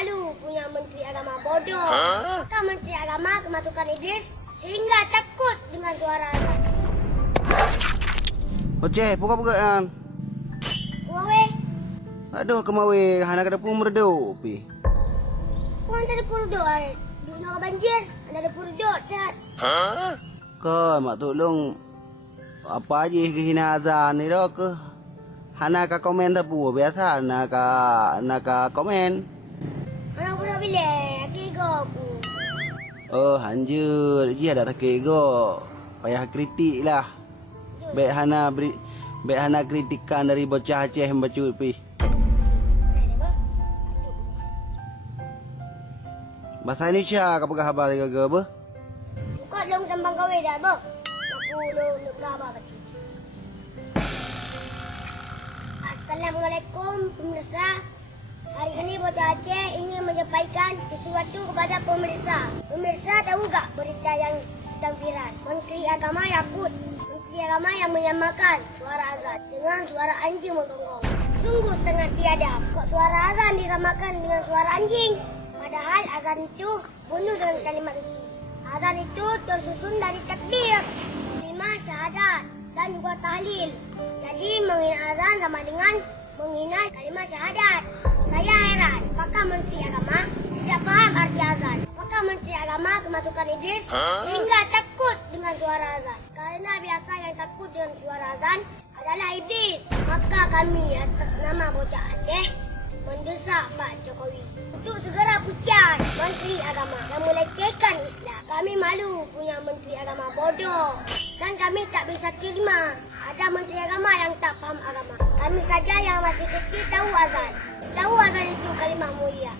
malu punya Menteri Agama bodoh. Maka Menteri Agama kemasukan iblis sehingga takut dengan suara azan. Oceh, buka-buka kan. Wawe, Aduh, kemawe, hana kada pun meredo, pi. puan tak ada puru doa. Dunia banjir, ada puru doa, cat. Ke, mak tolong apa aja kehina azan ni dah ke. Hana ka komen tak pu, biasa hana ka komen. Anak pura bila, kego aku. Oh, hanjur, dia ada tak go. Payah kritik lah. Baik hana kritikan dari bocah Aceh yang baca pi. Bahasa Indonesia kau pegang khabar ke apa? Buka long tambang kawe dah, bo. Aku long berapa baca. Assalamualaikum pemirsa. Hari ini Bocah Aceh ingin menyampaikan sesuatu kepada pemirsa. Pemirsa tahu tak berita yang sedang viral? Menteri Agama Yakut. Menteri Agama yang menyamakan suara azan dengan suara anjing menggonggong. Sungguh sangat biadab. Kok suara azan disamakan dengan suara anjing? Padahal azan itu penuh dengan kalimat suci. Azan itu tersusun dari takbir, 5 syahadat dan juga tahlil. Jadi menghina azan sama dengan menghina kalimat syahadat. Saya heran, apakah Menteri Agama tidak paham arti azan? Apakah Menteri Agama kemasukan iblis sehingga takut dengan suara azan? Karena biasa yang takut dengan suara azan adalah iblis. Maka kami atas nama Bocah Aceh mendesak Pak Jokowi untuk segera pecat Menteri Agama yang melecehkan Islam. Kami malu punya Menteri Agama bodoh dan kami tak bisa terima ada Menteri Agama yang tak faham agama. Kami saja yang masih kecil tahu azan. Tahu azan itu kalimah mulia.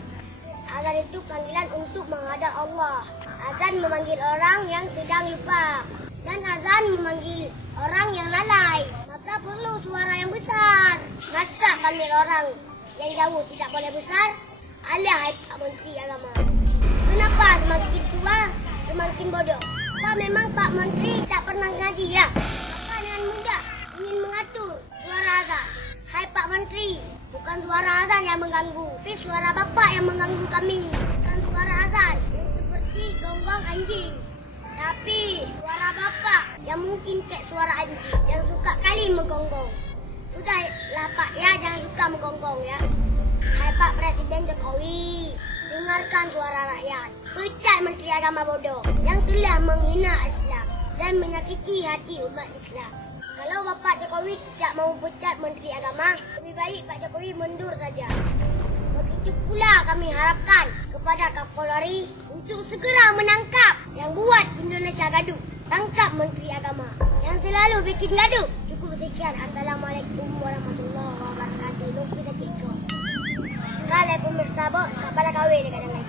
Azan itu panggilan untuk menghadap Allah. Azan memanggil orang yang sedang lupa dan azan memanggil orang yang lalai. Maka perlu suara yang besar. Masa panggil orang yang jauh tidak boleh besar? Alah, Pak Menteri Agama. Kenapa semakin tua semakin bodoh? Apa memang Pak Menteri tak pernah ngaji ya? Apa dengan mudah ingin mengatur suara azan? Hai Pak Menteri, bukan suara azan yang mengganggu, tapi suara Bapak yang mengganggu kami. Bukan suara azan yang seperti gonggong anjing, tapi suara Bapak yang mungkin kayak suara anjing yang suka kali menggonggong. Sudahlah Pak ya, jangan suka menggonggong ya. Hai Pak Presiden Jokowi, dengarkan suara rakyat. Pecat Menteri Agama bodoh yang telah menghina Islam dan menyakiti hati umat Islam. Kalau Bapak Jokowi tidak mau pecat Menteri Agama, lebih baik Pak Jokowi mundur saja. Begitu pula kami harapkan kepada Kapolri untuk segera menangkap yang buat Indonesia gaduh. Tangkap Menteri Agama yang selalu bikin gaduh. Cukup sekian. Assalamualaikum warahmatullahi wabarakatuh. Lupa tak ikut. Kalau pemirsa bo, kepala kawin ni kadang-kadang.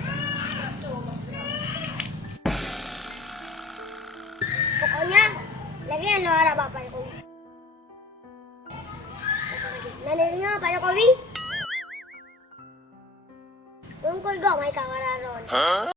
Pokoknya, lagi yang harap Pak Jokowi. Nanda dengar Pak Jokowi? Tungkol go, may kangararon.